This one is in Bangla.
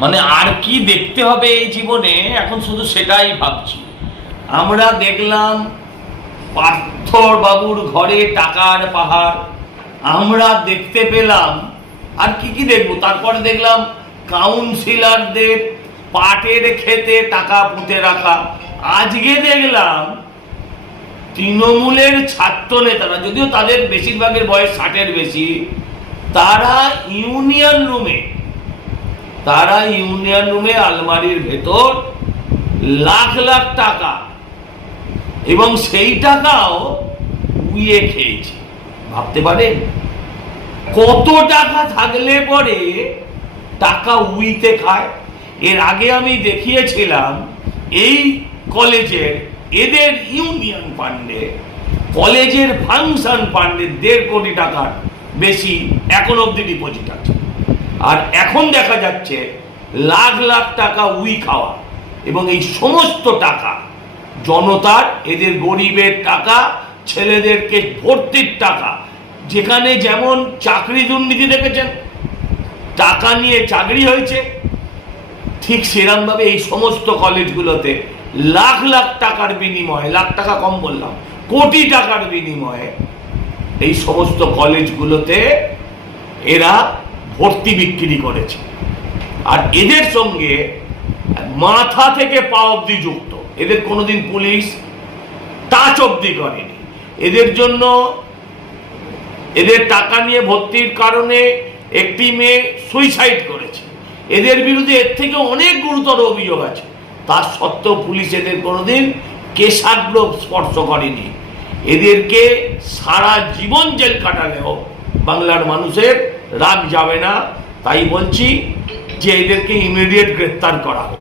মানে আর কি দেখতে হবে এই জীবনে, এখন শুধু সেটাই ভাবছি। আমরা দেখলাম পার্থ বাবুর ঘরে টাকার পাহাড়, আমরা দেখতে পেলাম। আর কি কি দেখবো? তারপরে দেখলাম কাউন্সিলরদের পাটের খেতে টাকা পুঁতে রাখা। আজকে দেখলাম তৃণমূলের ছাত্র নেতারা, যদিও তাদের বেশিরভাগের বয়স 60-এর বেশি, তারা ইউনিয়ন রুমে আলমারির ভেতর লাখ লাখ টাকা, এবং সেই টাকাও উইয়ে খেয়েছে। ভাবতে পারেন কত টাকা থাকলে পরে টাকা উইতে খায়। এর আগে আমি দেখিয়েছিলাম এই কলেজের এদের ইউনিয়ন ফান্ডে, কলেজের ফাংশন ফান্ডে 1.5 কোটি টাকার বেশি এখন অব্দি ডিপোজিট আছে। আর এখন দেখা যাচ্ছে লাখ লাখ টাকা উই খাওয়া, এবং এই সমস্ত টাকা জনতার, এদের গরিবের টাকা, ছেলেদেরকে ভর্তির টাকা। যেখানে যেমন চাকরি দুর্নীতি দেখেছেন, টাকা নিয়ে চাকরি হয়েছে, ঠিক সেরকমভাবে এই সমস্ত কলেজগুলোতে লাখ লাখ টাকার বিনিময়ে, লাখ টাকা কম বললাম, কোটি টাকার বিনিময়ে এই সমস্ত কলেজগুলোতে এরা ভর্তি বিক্রি করেছে। আর এদের সঙ্গে মাথা থেকে পা অব্দি যুক্ত। এদের কোনোদিন পুলিশ টাচ অব্দি করেনি। এদের জন্য, এদের টাকা নিয়ে ভর্তির কারণে একটি মেয়ে সুইসাইড করেছে। এদের বিরুদ্ধে এর থেকে অনেক গুরুতর অভিযোগ আছে। তার সত্ত্বেও পুলিশ এদের কোনোদিন কেশাগ্র স্পর্শ করেনি। এদেরকে সারা জীবন জেল কাটালেও বাংলার মানুষের রাগ যাবে না। তাই বলছি যে এদেরকে ইমিডিয়েট গ্রেফতার করা হোক।